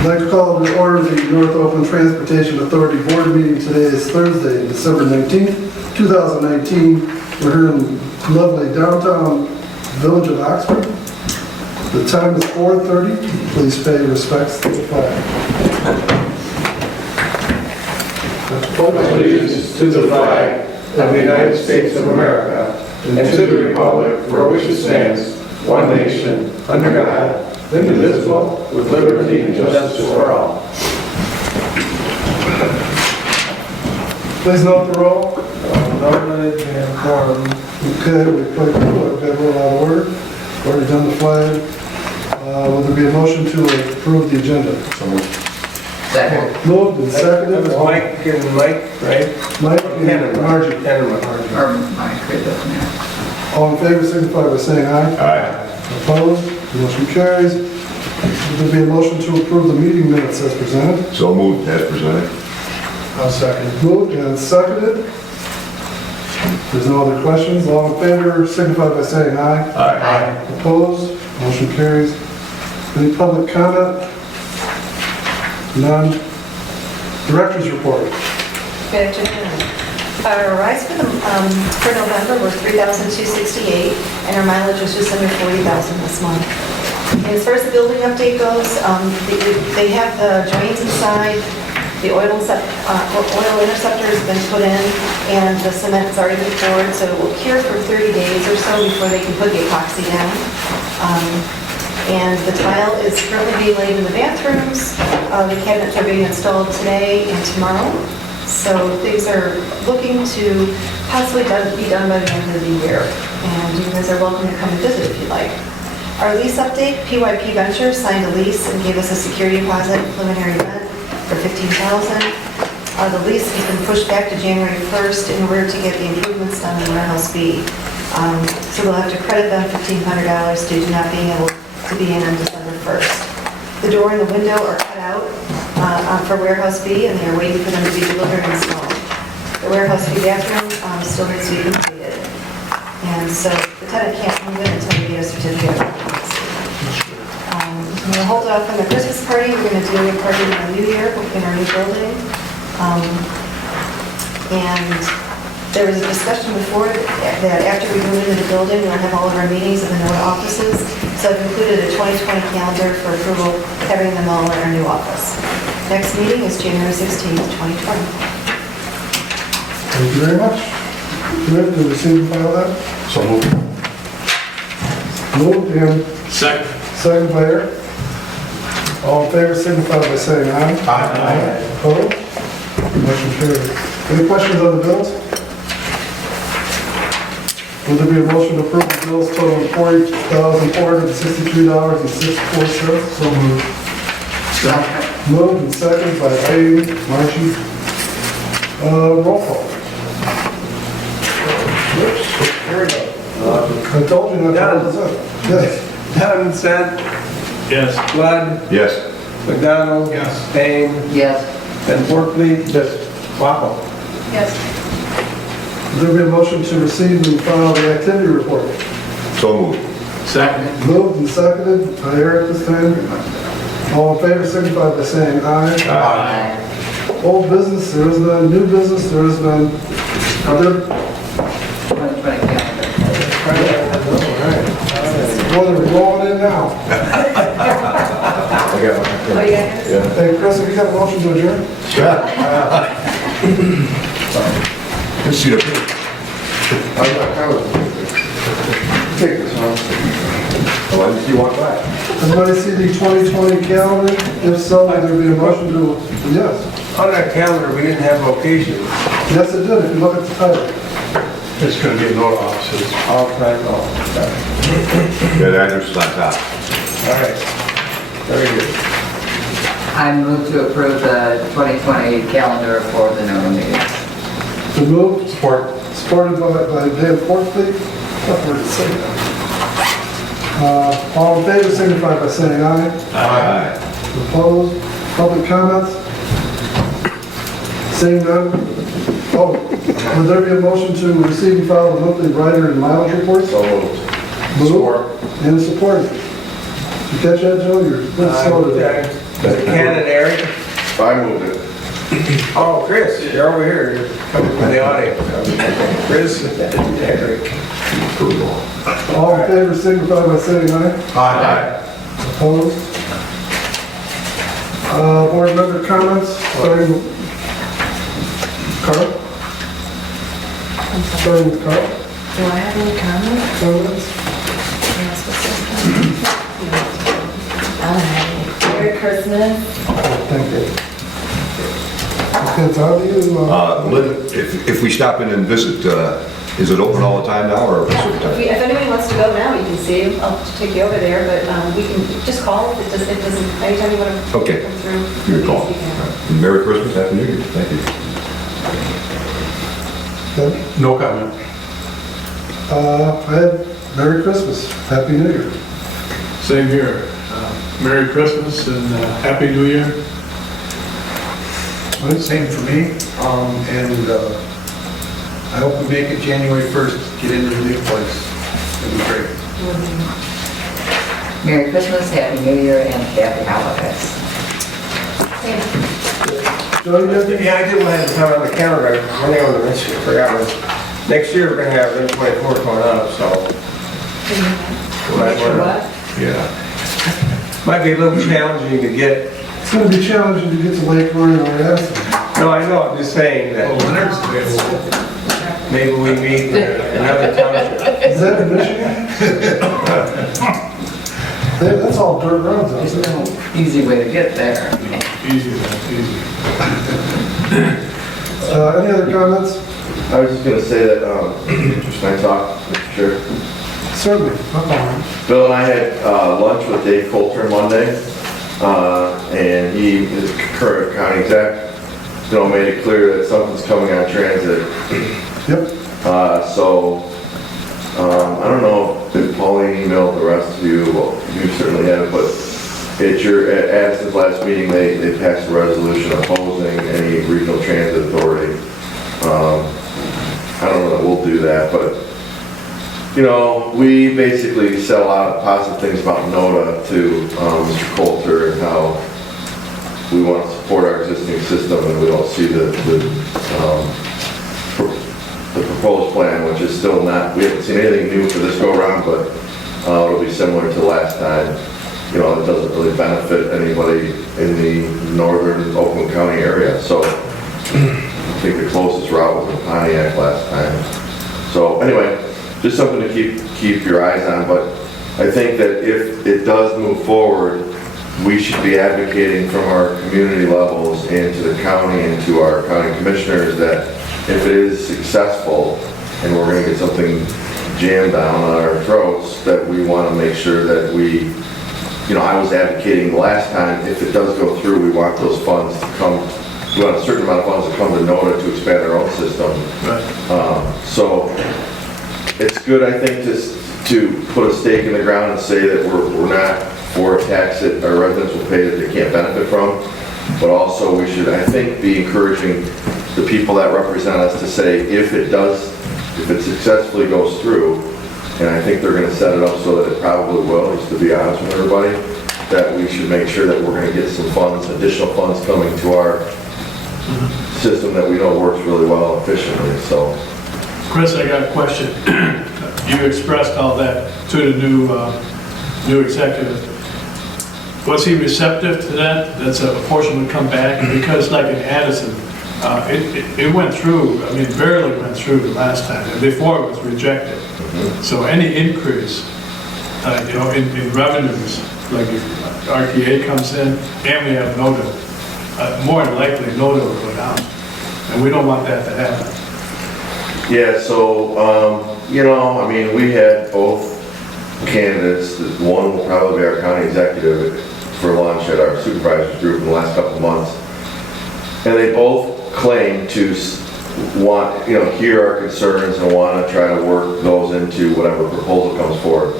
I'd like to call to order the North Oakland Transportation Authority Board meeting. Today is Thursday, December 19th, 2019. We're here in lovely downtown village of Oxford. The time is 4:30. Please pay respects to the flag. Allegiance to the flag of the United States of America and to the republic for which it stands, one nation, under God, indivisible, with liberty and justice for all. Please note the roll. Nominated and quorum. Okay, we've got a roll out of order. Already done the flag. Will there be a motion to approve the agenda? Second. Moved and seconded. Mike and Mike, right? Mike and Margie. Or Mike, it doesn't matter. All in favor, signify by saying aye. Aye. Opposed? Motion carries. Will there be a motion to approve the meeting minutes as presented? So moved as presented. I'll second. Moved and seconded. There's no other questions. All in favor, signify by saying aye. Aye. Opposed? Motion carries. Any public comment? None. Director's report. Good afternoon. Our rides for November were $3,268, and our mileage was just under $40,000 this month. And as far as the building update goes, they have the drains inside, the oil interceptor has been put in, and the cement's already been poured, so it will cure for 30 days or so before they can put the epoxy down. And the tile is currently being laid in the bathrooms. The cabinets are being installed today and tomorrow. So things are looking to possibly be done by the end of the year. And you guys are welcome to come and visit if you like. Our lease update, PYP Ventures signed a lease and gave us a security deposit preliminary rent for $15,000. The lease has been pushed back to January 1st in order to get the improvements done in Warehouse B. So we'll have to credit them $1,500 due to not being able to be in on December 1st. The door and the window are cut out for Warehouse B, and they are waiting for them to be delivered and installed. The Warehouse B bathroom still needs to be completed. And so the tenant can't move in until they get a certificate of occupancy. We're going to hold off on the Christmas party. We're going to do a party in the new year in our new building. And there was a discussion before that after we move into the building, we'll have all of our meetings in the new offices. So I've included a 2020 calendar for approval, having them all in our new office. Next meeting is January 16th, 2020. Thank you very much. Ready to receive and file that? So moved. Moved and Second. seconded by Eric. All in favor, signify by saying aye. Aye. Opposed? Motion carries. Any questions on the bills? Will there be a motion to approve the bills totaling $40,463.64? So moved. Second. Moved and seconded by Dave, Margie. Roll call. I told you not to hold this up. Yes. Dunn said, Yes. Flood, Yes. McDonald. Yes. Payne, Yes. and Workley. Yes. Waffle. Yes. Will there be a motion to receive and file the activity report? So moved. Second. Moved and seconded by Eric this time. All in favor, signify by saying aye. Aye. Old business, there is none. New business, there is none. Other, 2020 calendar. well, they're rolling in now. Oh, yeah. Hey, Chris, have you got a motion to adjourn? Let's see the. Take this one. Oh, I didn't see you walk by. Everybody see the 2020 calendar? If so, will there be a motion to, yes. On that calendar, we didn't have locations. Yes, it did, if you look at the title. It's going to be no offices. All time, oh, sorry. Yeah, the address is on top. All right. Very good. I move to approve the 2020 calendar for the NONA meetings. The move, supported by Dan Forkley. Tough word to say that. All in favor, signify by saying aye. Aye. Opposed? Public comments? Seeing none? Oh, would there be a motion to receive and file the monthly rider and mileage reports? So moved. Moved and supported. You catch that, Joe? You're slow today. Ken and Eric. I moved it. Oh, Chris, you're over here. You're coming from the audience. Chris and Eric. All in favor, signify by saying aye. Aye. Opposed? Board member comments, starting with Carl? Starting with Carl? Do I have any comments? Comments? Merry Christmas. Thank you. Okay, Tom, you, Lynn, if we stop in and visit, is it open all the time now or? If anybody wants to go now, you can see. I'll take you over there, but we can just call if it doesn't, anytime you want to Okay. come through. Good call. You can. Merry Christmas, Happy New Year. Thank you. Ken? No comment. I have Merry Christmas, Happy New Year. Same here. Merry Christmas and Happy New Year. Well, same for me, and I hope we make it January 1st, get into the new place. That'd be great. Merry Christmas, Happy New Year, and Happy Holidays. Joe, you have any? Yeah, I did want to have the time on the calendar. One thing I wanted to mention, I forgot was, next year we're going to have M24 coming up, so. Might wanna- Yeah. Might be a little challenging to get. It's gonna be challenging to get to Lake Orion or Addison. No, I know, I'm just saying that Leonard's available. maybe we meet another township. Is that in Michigan? Hey, that's all dirt roads out There's there. no easy way to get there. Easy, that's easy. Any other comments? I was just gonna say that, can I talk, Mr. Chair? Certainly. Bill and I had lunch with Dave Coulter Monday, and he is current county exec, made it clear that something's coming on transit. Yep. I don't know if Pauline emailed the rest of you, well, you certainly have, but at Addison's last meeting, they passed a resolution opposing any regional transit authority. I don't know that we'll do that, but we basically sell out positive things about NODA to Mr. Coulter and how we want to support our existing system, and we don't see the proposed plan, which is still not, we haven't seen anything new for this go around, but it'll be similar to last time. It doesn't really benefit anybody in the northern Oakland County area. So I think the closest route was in Pontiac last time. So anyway, just something to keep your eyes on, but I think that if it does move forward, we should be advocating from our community levels and to the county and to our county commissioners that if it is successful and we're going to get something jammed down on our throats, that we want to make sure that we, I was advocating the last time, if it does go through, we want those funds to come, we want a certain amount of funds to come to NODA to expand our own system. So it's good, I think, to put a stake in the ground and say that we're not for a tax that our residents will pay that they can't benefit from, but also we should, I think, be encouraging the people that represent us to say if it successfully goes through, and I think they're going to set it up so that it probably will, just to be honest with everybody, that we should make sure that we're going to get some funds, additional funds coming to our system that we know works really well and efficiently. So, Chris, I got a question. You expressed all that to the new executive. Was he receptive to that? That's a portion would come back, because like in Addison, it went through, barely went through the last time, and before it was rejected. So any increase, in revenues, like if RTA comes in and we have NODA, more than likely NODA will go down. And we don't want that to happen. yeah, so, we had both candidates. One will probably be our county executive for lunch at our supervisors group in the last couple of months. And they both claim to want, hear our concerns and want to try to work those into whatever proposal comes forward.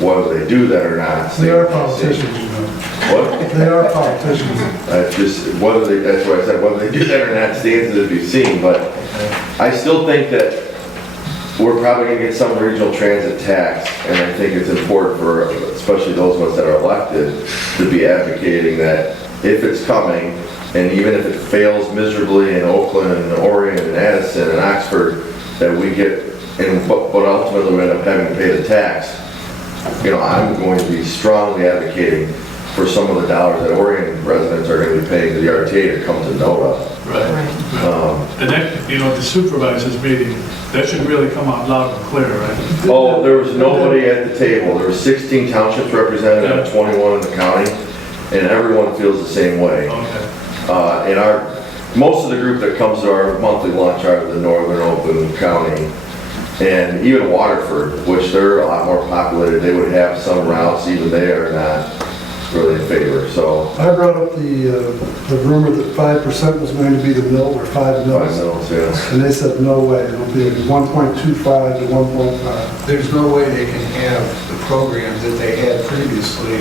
Whether they do that or not. They are politicians, What? They are politicians. That's what I said, whether they do that or not stands to be seen, but I still think that we're probably gonna get some regional transit tax, and I think it's important for, especially those of us that are elected, to be advocating that if it's coming, and even if it fails miserably in Oakland and Orion and Addison and Oxford, that we get, but ultimately we end up having to pay the tax. You know, I'm going to be strongly advocating for some of the dollars that Orion residents are gonna be paying to the RTA to come to NODA. Right. And then, you know, the supervisors meeting, that should really come out loud and clear, right? Oh, there was nobody at the table. There were 16 townships represented out of 21 in the county, and everyone feels the same way. Okay. And most of the group that comes to our monthly lunch are the northern Oakland County, and even Waterford, which they're a lot more populated. They would have some routes, even they are not really in favor, so. I brought up the rumor that 5% was going to be the mill, or 5 mills. 5 mills, yes. And they said, no way, it'll be 1.25 to 1.5. There's no way they can have the program that they had previously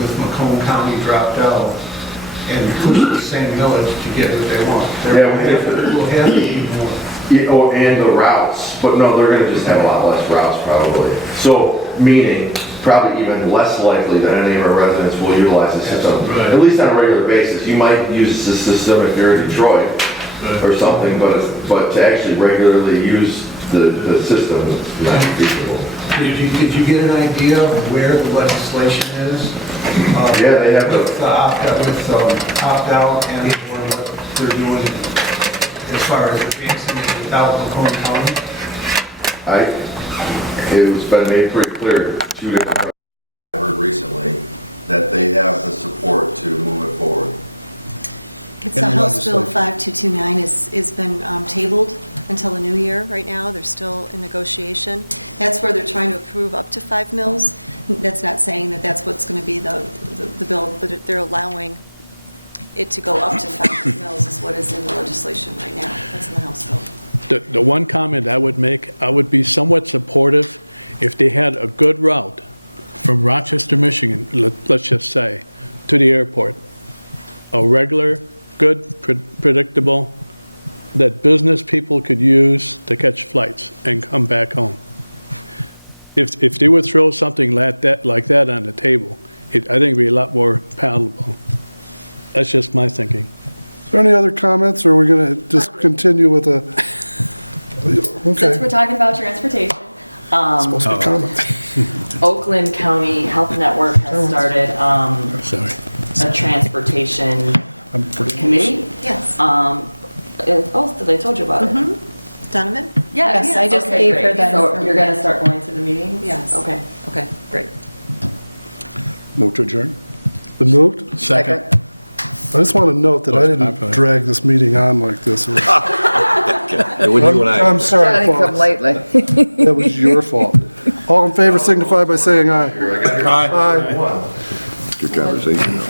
with Macomb County dropped out and push the same millage to get what they want. We'll have to eat more. Yeah, oh, and the routes, but no, they're gonna just have a lot less routes probably. So, meaning, probably even less likely that any of our residents will utilize the system, Right. at least on a regular basis. You might use the system if you're in Detroit or something, but to actually regularly use the system is not feasible. Did you get an idea of where the legislation is? Yeah, they have With opt-out and or what they're doing as far as advancing it without Macomb County? It was been made pretty clear, 2 different, I heard recently, that they have the support to move it forward. It's the House Bill 5229 is been tabled until the new year right now. They're still in negotiation. That's where they're trying to approve up to 5 mills. That's not saying that that's what's going to be the bill, but they're allowing it to go up to 5 mills is what is in the legislation right now. That's in the House bill. The one comment I would make, I would be somewhat supportive if they had a good route from Rochester, Michigan, let's just say, to the airport. A regular, good, predictable, that business people could use to catch flights and come back home. If they would throw something like that on the table, I think it'd be a lot more palatable. That's just my thinking. Is there any other comments, or are we going to just continue with a, Since okay, we're talking about transportation, supposed to be comments. Oakland County Health Network has started Sorry. a transportation committee. Yes. Oh, I told you about it. Donovan? Yes, I just okay, gave her great. that So you're going to start going to the meetings? Yes. Okay, great. Move to adjourn? Been moved? Second. I just want to note that I didn't drag this meeting on like this. It was you and I. I'm sorry, Johnny come Paul. lately. That was your fault. All in favor signify by saying aye. Aye. Aye. Good conversation.